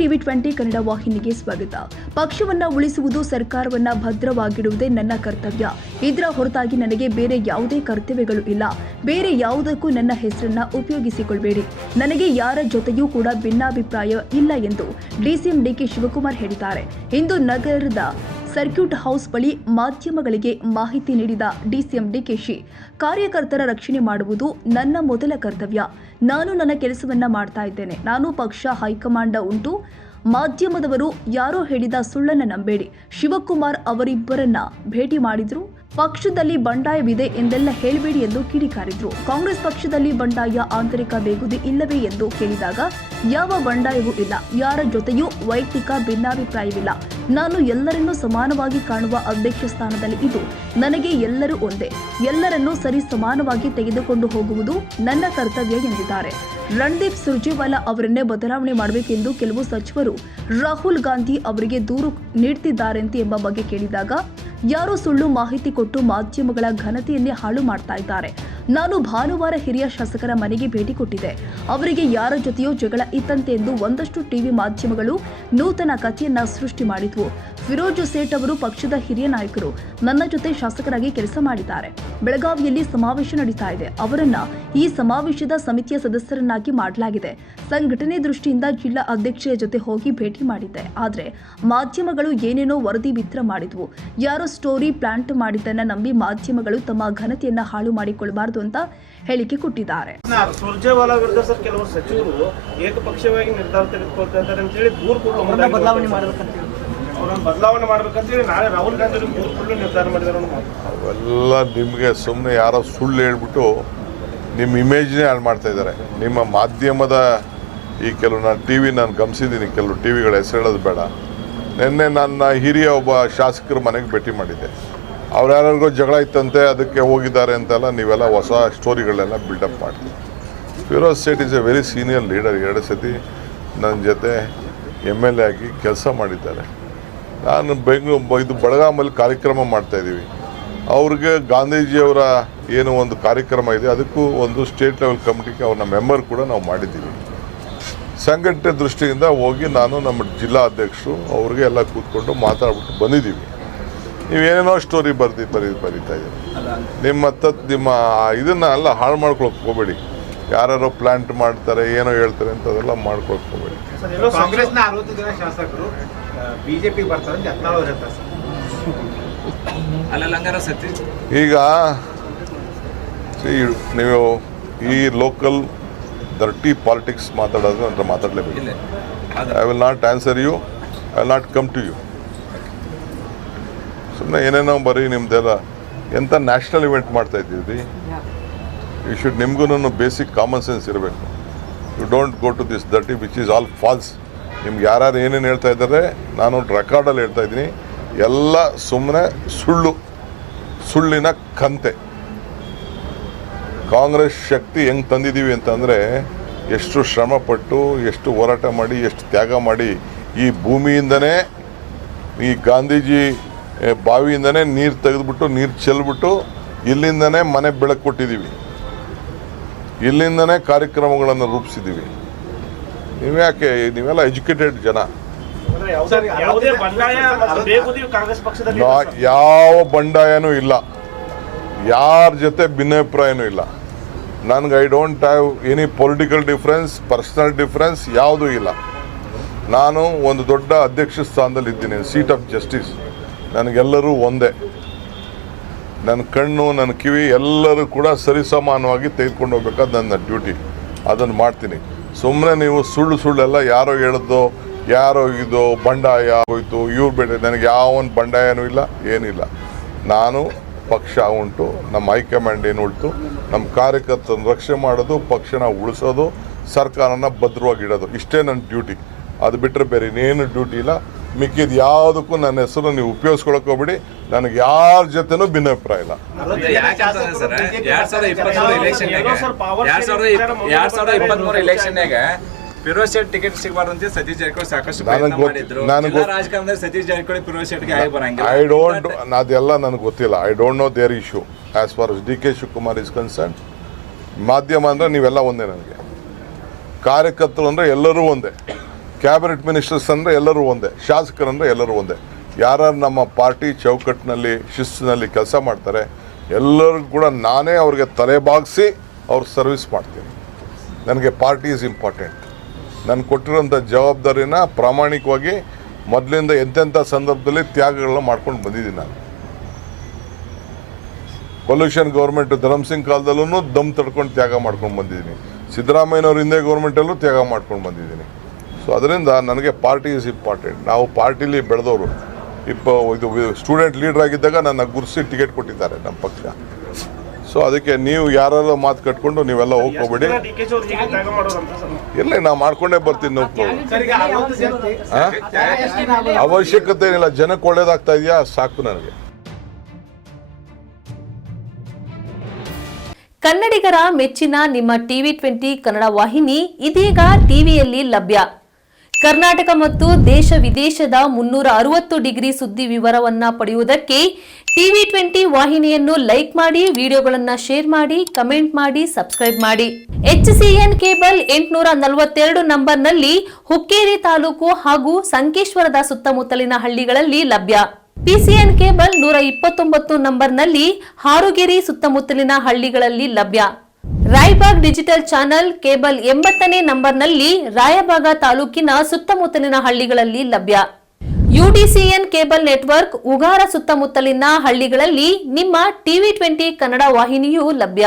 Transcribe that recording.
TV 20 Kannada ವಾಹಿನಿಗೆ ಸ್ವಾಗತ. ಪಕ್ಷವನ್ನ ಉಳಿಸುವುದು, ಸರ್ಕಾರವನ್ನ ಭದ್ರವಾಗಿಡುವುದೇ ನನ್ನ ಕರ್ತವ್ಯ. ಇದರ ಹೊರತಾಗಿ ನನಗೆ ಬೇರೆ ಯಾವುದೇ ಕರ್ತವ್ಯಗಳು ಇಲ್ಲ. ಬೇರೆ ಯಾವುದಕ್ಕೂ ನನ್ನ ಹೆಸರನ್ನ ಉಪಯೋಗಿಸಿಕೊಳ್ಳಬೇಡಿ. ನನಗೆ ಯಾರ ಜೊತೆಯೂ ಕೂಡ ಭಿನ್ನಾಭಿಪ್ರಾಯ ಇಲ್ಲ ಎಂದು ಡಿಸಿಎಂ ಡಿಕೆ ಶಿವಕುಮಾರ್ ಹೇಳಿದ್ದಾರೆ. ಇಂದು ನಗರದ ಸರ್ಕ್ಯೂಟ್ ಹೌಸ್ ಬಳಿ ಮಾಧ್ಯಮಗಳಿಗೆ ಮಾಹಿತಿ ನೀಡಿದ ಡಿಸಿಎಂ ಡಿಕೆಶಿ, ಕಾರ್ಯಕರ್ತರ ರಕ್ಷಣೆ ಮಾಡುವುದು ನನ್ನ ಮೊದಲ ಕರ್ತವ್ಯ. ನಾನು ನನ್ನ ಕೆಲಸವನ್ನ ಮಾಡ್ತಾ ಇದ್ದೇನೆ. ನಾನು ಪಕ್ಷ ಹೈಕಮಾಂಡ್ ಉಂಟು. ಮಾಧ್ಯಮದವರು ಯಾರೋ ಹೇಳಿದ ಸುಳ್ಳನ್ನು ನಂಬೇಡಿ. ಶಿವಕುಮಾರ್ ಅವರಿಬ್ಬರನ್ನ ಭೇಟಿ ಮಾಡಿದ್ರು. ಪಕ್ಷದಲ್ಲಿ ಬಂಡಾಯವಿದೆ ಎಂದೆಲ್ಲ ಹೇಳಬೇಡಿ ಎಂದು ಕಿಡಿಕಾರಿದ್ರು. ಕಾಂಗ್ರೆಸ್ ಪಕ್ಷದಲ್ಲಿ ಬಂಡಾಯ, ಆಂತರಿಕ ಬೇಗುದಿ ಇಲ್ಲವೇ ಎಂದು ಕೇಳಿದಾಗ ಯಾವ ಬಂಡಾಯವೂ ಇಲ್ಲ. ಯಾರ ಜೊತೆಯೂ ವೈಯಕ್ತಿಕ ಭಿನ್ನಾಭಿಪ್ರಾಯವಿಲ್ಲ. ನಾನು ಎಲ್ಲರನ್ನೂ ಸಮಾನವಾಗಿ ಕಾಣುವ ಅಧ್ಯಕ್ಷ ಸ್ಥಾನದಲ್ಲಿ ಇದ್ದು ನನಗೆ ಎಲ್ಲರೂ ಒಂದೇ. ಎಲ್ಲರನ್ನೂ ಸರಿ ಸಮಾನವಾಗಿ ತೆಗೆದುಕೊಂಡು ಹೋಗುವುದು ನನ್ನ ಕರ್ತವ್ಯ ಎಂದಿದ್ದಾರೆ. ರಣದೀಪ್ ಸುರ್ಜೇವಾಲಾ ಅವರನ್ನೇ ಬದಲಾವಣೆ ಮಾಡಬೇಕೆಂದು ಕೆಲವು ಸಚಿವರು ರಾಹುಲ್ ಗಾಂಧಿ ಅವರಿಗೆ ದೂರು ನೀಡುತ್ತಿದ್ದಾರೆಂತೆ ಎಂಬ ಬಗ್ಗೆ ಕೇಳಿದಾಗ ಯಾರೋ ಸುಳ್ಳು ಮಾಹಿತಿ ಕೊಟ್ಟು ಮಾಧ್ಯಮಗಳ ಘನತೆಯನ್ನೇ ಹಾಳು ಮಾಡ್ತಾ ಇದ್ದಾರೆ. ನಾನು ಭಾನುವಾರ ಹಿರಿಯ ಶಾಸಕರ ಮನೆಗೆ ಭೇಟಿ ಕೊಟ್ಟಿದ್ದೆ. ಅವರಿಗೆ ಯಾರ ಜೊತೆಯೋ ಜಗಳ ಇತ್ತಂತೆ ಎಂದು ಒಂದಷ್ಟು ಟಿವಿ ಮಾಧ್ಯಮಗಳು ನೂತನ ಕಥೆಯನ್ನ ಸೃಷ್ಟಿ ಮಾಡಿದ್ವು. ಫಿರೋಜ್ ಸೇಠ್ ಅವರು ಪಕ್ಷದ ಹಿರಿಯ ನಾಯಕರು. ನನ್ನ ಜೊತೆ ಶಾಸಕರಾಗಿ ಕೆಲಸ ಮಾಡಿದ್ದಾರೆ. ಬೆಳಗಾವಿಯಲ್ಲಿ ಸಮಾವೇಶ ನಡೀತಾ ಇದೆ. ಅವರನ್ನ ಈ ಸಮಾವೇಶದ ಸಮಿತಿಯ ಸದಸ್ಯರನ್ನಾಗಿ ಮಾಡಲಾಗಿದೆ. ಸಂಘಟನೆ ದೃಷ್ಟಿಯಿಂದ ಜಿಲ್ಲಾ ಅಧ್ಯಕ್ಷರ ಜೊತೆ ಹೋಗಿ ಭೇಟಿ ಮಾಡಿದ್ದೆ. ಆದರೆ ಮಾಧ್ಯಮಗಳು ಏನೇನೋ ವರದಿ ಬಿತ್ತರ ಮಾಡಿದ್ವು. ಯಾರೋ ಸ್ಟೋರಿ ಪ್ಲಾಂಟ್ ಮಾಡಿದ್ದನ್ನ ನಂಬಿ ಮಾಧ್ಯಮಗಳು ತಮ್ಮ ಘನತೆಯನ್ನ ಹಾಳು ಮಾಡಿಕೊಳ್ಳಬಾರದು ಅಂತ ಹೇಳಿಕೆ ಕೊಟ್ಟಿದ್ದಾರೆ. ಸುರ್ಜೇವಾಲಾ ವಿರುದ್ಧ ಸರ್ ಕೆಲವು ಸಚಿವರು ಏಕಪಕ್ಷೀಯವಾಗಿ ನಿರ್ಧಾರ ತೆಗೆದುಕೊಳ್ತಾರೆ ಅಂತ ಹೇಳಿ ದೂರು ಕೊಟ್ಟು ಬದಲಾವಣೆ ಮಾಡಬೇಕಂತ ಹೇಳಿ ನಾಳೆ ರಾಹುಲ್ ಗಾಂಧಿ ದೂರು ಕೊಟ್ಟು ನಿರ್ಧಾರ ಮಾಡಿದ್ದಾರೆ. ಅವೆಲ್ಲ ನಿಮಗೆ ಸುಮ್ಮನೆ ಯಾರೋ ಸುಳ್ಳು ಹೇಳ್ಬಿಟ್ಟು ನಿಮ್ಮ ಇಮೇಜ್ನೇ ಹಾಳು ಮಾಡ್ತಾ ಇದ್ದಾರೆ. ನಿಮ್ಮ ಮಾಧ್ಯಮದ ಈ ಕೆಲವು ನಾನು ಗಮನಿಸಿದ್ದೀನಿ. ಕೆಲವು ಟಿವಿಗಳ ಹೆಸರು ಹೇಳೋದು ಬೇಡ. ನಿನ್ನೆ ನನ್ನ ಹಿರಿಯ ಒಬ್ಬ ಶಾಸಕರ ಮನೆಗೆ ಭೇಟಿ ಮಾಡಿದ್ದೆ. ಅವ್ರು ಯಾರಿಗೋ ಜಗಳ ಇತ್ತಂತೆ, ಅದಕ್ಕೆ ಹೋಗಿದ್ದಾರೆ ಅಂತೆಲ್ಲ ನೀವೆಲ್ಲ ಹೊಸ ಸ್ಟೋರಿಗಳೆಲ್ಲ ಬಿಲ್ಡಪ್ ಮಾಡ್ತೀವಿ. Feroz Sait is a very senior leader. 2 ಸತಿ ನನ್ನ ಜೊತೆ MLA ಆಗಿ ಕೆಲಸ ಮಾಡಿದ್ದಾರೆ. ನಾನು ಇದು ಬೆಳಗಾಮಲ್ಲಿ ಕಾರ್ಯಕ್ರಮ ಮಾಡ್ತಾಯಿದ್ದೀವಿ. ಅವ್ರಿಗೆ ಗಾಂಧೀಜಿಯವರ ಏನು ಒಂದು ಕಾರ್ಯಕ್ರಮ ಇದೆ, ಅದಕ್ಕೂ ಒಂದು ಸ್ಟೇಟ್ ಲೆವೆಲ್ ಕಮಿಟಿಗೆ ಅವ್ರನ್ನ ಮೆಂಬರ್ ಕೂಡ ನಾವು ಮಾಡಿದ್ದೀವಿ. ಸಂಘಟನೆ ದೃಷ್ಟಿಯಿಂದ ಹೋಗಿ ನಾನು ನಮ್ಮ ಜಿಲ್ಲಾ ಅಧ್ಯಕ್ಷರು ಅವ್ರಿಗೆ ಎಲ್ಲ ಕೂತ್ಕೊಂಡು ಮಾತಾಡ್ಬಿಟ್ಟು ಬಂದಿದ್ದೀವಿ. ನೀವೇನೇನೋ ಸ್ಟೋರಿ ಬರೀತಾ ಇದ್ದೀವಿ. ನಿಮ್ಮ ಇದನ್ನು ಎಲ್ಲ ಹಾಳು ಮಾಡ್ಕೊಳಕ್ಕೆ ಹೋಗಬೇಡಿ. ಯಾರು ಪ್ಲಾಂಟ್ ಮಾಡ್ತಾರೆ, ಏನೋ ಹೇಳ್ತಾರೆ ಅಂತ ಅದೆಲ್ಲ ಮಾಡ್ಕೊಳಕ್ಕೆ ಹೋಗಬೇಡಿ. ಕಾಂಗ್ರೆಸ್ನ 60 ಜನ ಶಾಸಕರು ಬಿಜೆಪಿ ಬರ್ತಾರೆ ಅಂತ ಯತ್ನಾಳ್ ಹೇಳ್ತಾರೆ ಸರ್. ಈಗ ನೀವು ಈ ಲೋಕಲ್ ಡರ್ಟಿ ಪಾಲಿಟಿಕ್ಸ್ ಮಾತಾಡೋದು ಅಂತ ಮಾತಾಡಲೇಬೇಕು. I will not answer you. I will not come to you. ಸುಮ್ಮನೆ ಏನೇನೋ ಬರೀ ನಿಮ್ದೆಲ್ಲ ಎಂಥ ನ್ಯಾಷನಲ್ ಇವೆಂಟ್ ಮಾಡ್ತಾ ಇದ್ದೀವಿ. ಯು ಶುಡ್ ನಿಮ್ಗೂ ಬೇಸಿಕ್ ಕಾಮನ್ ಸೆನ್ಸ್ ಇರಬೇಕು. You don't go to this dirty which is all false. ನಿಮ್ಗೆ ಯಾರು ಏನೇನು ಹೇಳ್ತಾ ಇದ್ದಾರೆ ನಾನು ರೆಕಾರ್ಡಲ್ಲಿ ಹೇಳ್ತಾ ಇದ್ದೀನಿ. ಎಲ್ಲ ಸುಮ್ಮನೆ ಸುಳ್ಳಿನ ಕಂತೆ. ಕಾಂಗ್ರೆಸ್ ಶಕ್ತಿ ಹೆಂಗೆ ತಂದಿದ್ದೀವಿ ಅಂತಂದರೆ ಎಷ್ಟು ಶ್ರಮಪಟ್ಟು, ಎಷ್ಟು ಹೋರಾಟ ಮಾಡಿ, ಎಷ್ಟು ತ್ಯಾಗ ಮಾಡಿ ಈ ಭೂಮಿಯಿಂದನೇ, ಈ ಗಾಂಧೀಜಿ ಬಾವಿಯಿಂದನೇ ನೀರು ತೆಗೆದುಬಿಟ್ಟು, ನೀರು ಚೆಲ್ಬಿಟ್ಟು ಇಲ್ಲಿಂದನೇ ಮನೆ ಬೆಳಕು ಕೊಟ್ಟಿದ್ದೀವಿ. ಇಲ್ಲಿಂದನೇ ಕಾರ್ಯಕ್ರಮಗಳನ್ನು ರೂಪಿಸಿದ್ದೀವಿ. ನೀವೆಲ್ಲ ಎಜುಕೇಟೆಡ್ ಜನ. ಯಾವ ಬಂಡಾಯನೂ ಇಲ್ಲ. ಯಾರ ಜೊತೆ ಭಿನ್ನಾಭಿಪ್ರಾಯನೂ ಇಲ್ಲ. ನನಗೆ I don't have any political difference, personal difference ಯಾವುದೂ ಇಲ್ಲ. ನಾನು ಒಂದು ದೊಡ್ಡ ಅಧ್ಯಕ್ಷ ಸ್ಥಾನದಲ್ಲಿ ಇದ್ದೀನಿ, ಸೀಟ್ ಆಫ್ ಜಸ್ಟಿಸ್. ನನಗೆಲ್ಲರೂ ಒಂದೇ. ನನ್ನ ಕಣ್ಣು, ನನ್ನ ಕಿವಿ ಎಲ್ಲರೂ ಕೂಡ ಸರಿಸಮಾನವಾಗಿ ತೆಗೆದುಕೊಂಡು ಹೋಗ್ಬೇಕಾದ ನನ್ನ ಡ್ಯೂಟಿ. ಅದನ್ನು ಮಾಡ್ತೀನಿ. ಸುಮ್ಮನೆ ನೀವು ಸುಳ್ಳೆಲ್ಲ ಯಾರೋ ಹೇಳಿದ್ದು, ಯಾರೋ ಇದು ಬಂಡಾಯ ಹೋಯ್ತು, ಇವ್ರು ಬೇಡ. ನನಗೆ ಯಾವೊಂದು ಬಂಡಾಯನೂ ಇಲ್ಲ, ಏನಿಲ್ಲ. ನಾನು ಪಕ್ಷ ಉಂಟು, ನಮ್ಮ ಹೈಕಮಾಂಡ್ ಏನು ಉಂಟು, ನಮ್ಮ ಕಾರ್ಯಕರ್ತರನ್ನು ರಕ್ಷಣೆ ಮಾಡೋದು, ಪಕ್ಷನ ಉಳಿಸೋದು, ಸರ್ಕಾರನ ಭದ್ರವಾಗಿಡೋದು, ಇಷ್ಟೇ ನನ್ನ ಡ್ಯೂಟಿ. ಅದು ಬಿಟ್ಟರೆ ಬೇರೆ ಇನ್ನೇನು ಡ್ಯೂಟಿ ಇಲ್ಲ. ಮಿಕ್ಕಿದ ಯಾವುದಕ್ಕೂ ನನ್ನ ಹೆಸರು ನೀವು ಉಪಯೋಗಿಸ್ಕೊಳಕ್ಕೆ ಹೋಗ್ಬಿಡಿ. ನನಗೆ ಯಾರ ಜೊತೆನೂ ಭಿನ್ನಾಭಿಪ್ರಾಯ ಇಲ್ಲ. 2023 ಎಲೆಕ್ಷನ್ಯಾಗ ಫಿರೋಜ್ ಶೆಟ್ ಟಿಕೆಟ್ ಸಿಗಬಾರ್ದಂತೆ ಸತೀಶ್ ಜಾರಕಿಹೊಳಿ ಸಾಕಷ್ಟು ಪ್ರಯತ್ನ ಮಾಡಿದ್ರು. ರಾಜಕಾರಣದಲ್ಲಿ ಸತೀಶ್ ಜಾರಕಿಹೊಳಿ ಫಿರೋಜ್ ಶೆಟ್ಗೆ ಆಗಿ ಬರಂಗಿಲ್ಲ. ಅದೆಲ್ಲ ನನಗೆ ಗೊತ್ತಿಲ್ಲ. I don't know their issue. As far as DK Shivakumar is concern, ಮಾಧ್ಯಮ ಅಂದರೆ ನೀವೆಲ್ಲ ಒಂದೇ. ನನಗೆ ಕಾರ್ಯಕರ್ತರು ಅಂದರೆ ಎಲ್ಲರೂ ಒಂದೇ. ಕ್ಯಾಬಿನೆಟ್ ಮಿನಿಸ್ಟರ್ಸ್ ಅಂದರೆ ಎಲ್ಲರೂ ಒಂದೇ, ಶಾಸಕರಂದರೆ ಎಲ್ಲರೂ ಒಂದೇ. ಯಾರು ನಮ್ಮ ಪಾರ್ಟಿ ಚೌಕಟ್ಟಿನಲ್ಲಿ ಶಿಸ್ತಿನಲ್ಲಿ ಕೆಲಸ ಮಾಡ್ತಾರೆ ಎಲ್ಲರಿಗೂ ಕೂಡ ನಾನೇ ಅವ್ರಿಗೆ ತಲೆ ಬಾಗಿಸಿ ಅವ್ರ ಸರ್ವಿಸ್ ಮಾಡ್ತೀನಿ. ನನಗೆ ಪಾರ್ಟಿ ಈಸ್ ಇಂಪಾರ್ಟೆಂಟ್. ನಾನು ಕೊಟ್ಟಿರೋಂಥ ಜವಾಬ್ದಾರಿನ ಪ್ರಾಮಾಣಿಕವಾಗಿ ಮೊದಲಿಂದ ಎಂತೆಂಥ ಸಂದರ್ಭದಲ್ಲಿ ತ್ಯಾಗಗಳನ್ನ ಮಾಡ್ಕೊಂಡು ಬಂದಿದ್ದೀನಿ. ನಾನು ಪೊಲ್ಯೂಷನ್ ಗೌರ್ಮೆಂಟ್ ಧರ್ಮಸಿಂಗ್ ಕಾಲದಲ್ಲೂ ದಮ್ ತಡ್ಕೊಂಡು ತ್ಯಾಗ ಮಾಡ್ಕೊಂಡು ಬಂದಿದ್ದೀನಿ. ಸಿದ್ದರಾಮಯ್ಯನವ್ರ ಹಿಂದೆ ಗೌರ್ಮೆಂಟಲ್ಲೂ ತ್ಯಾಗ ಮಾಡ್ಕೊಂಡು ಬಂದಿದ್ದೀನಿ. ಸೊ ಅದರಿಂದ ನನಗೆ ಪಾರ್ಟಿ ಈಸ್ ಇಂಪಾರ್ಟೆಂಟ್. ನಾವು ಪಾರ್ಟಿಲಿ ಬೆಳೆದವರು. ಇದು ಸ್ಟೂಡೆಂಟ್ ಲೀಡರ್ ಆಗಿದ್ದಾಗ ನನ್ನ ಗುರುಸಿ ಟಿಕೆಟ್ ಕೊಟ್ಟಿದ್ದಾರೆ ನಮ್ಮ ಪಕ್ಷ. ಸೊ ಅದಕ್ಕೆ ನೀವು ಯಾರು ಮಾತು ಕಟ್ಕೊಂಡು ನೀವೆಲ್ಲ ಹೋಗ್ಕೋಬೇಡಿ. DKಶಿ ಅವ್ರು ಹೀಗೆ ತ್ಯಾಗ ಮಾಡೋರಂತ ಸರ್? ಇಲ್ಲ, ನಾವು ಮಾಡ್ಕೊಂಡೇ ಬರ್ತೀನಿ. ಅವಶ್ಯಕತೆ ಏನಿಲ್ಲ, ಜನಕ್ಕೆ ಒಳ್ಳೇದಾಗ್ತಾ ಇದೆಯಾ ಸಾಕು ನನಗೆ. ಕನ್ನಡಿಗರ ಮೆಚ್ಚಿನ ನಿಮ್ಮ TV20 ಕನ್ನಡ ವಾಹಿನಿ ಇದೀಗ ಟಿವಿಯಲ್ಲಿ ಲಭ್ಯ. ಕರ್ನಾಟಕ ಮತ್ತು ದೇಶ ವಿದೇಶದ 360 ಡಿಗ್ರಿ ಸುದ್ದಿ ವಿವರವನ್ನ ಪಡೆಯುವುದಕ್ಕೆ TV20 ವಾಹಿನಿಯನ್ನು ಲೈಕ್ ಮಾಡಿ, ವಿಡಿಯೋಗಳನ್ನು ಶೇರ್ ಮಾಡಿ, ಕಮೆಂಟ್ ಮಾಡಿ, ಸಬ್ಸ್ಕ್ರೈಬ್ ಮಾಡಿ. HCN ಕೇಬಲ್ 842 ನಂಬರ್ನಲ್ಲಿ ಹುಕ್ಕೇರಿ ತಾಲೂಕು ಹಾಗೂ ಸಂಕೇಶ್ವರದ ಸುತ್ತಮುತ್ತಲಿನ ಹಳ್ಳಿಗಳಲ್ಲಿ ಲಭ್ಯ. PCN ಕೇಬಲ್ 129 ನಂಬರ್ನಲ್ಲಿ ಹಾರುಗೆರೆ ಸುತ್ತಮುತ್ತಲಿನ ಹಳ್ಳಿಗಳಲ್ಲಿ ಲಭ್ಯ. ರಾಯಬಾಗ್ ಡಿಜಿಟಲ್ ಚಾನೆಲ್ ಕೇಬಲ್ 80ನೇ ನಂಬರ್ನಲ್ಲಿ ರಾಯಬಾಗ ತಾಲೂಕಿನ ಸುತ್ತಮುತ್ತಲಿನ ಹಳ್ಳಿಗಳಲ್ಲಿ ಲಭ್ಯ. UDCN ಕೇಬಲ್ ನೆಟ್ವರ್ಕ್ ಉಗಾರ ಸುತ್ತಮುತ್ತಲಿನ ಹಳ್ಳಿಗಳಲ್ಲಿ ನಿಮ್ಮ TV20 ಕನ್ನಡ ವಾಹಿನಿಯೂ ಲಭ್ಯ.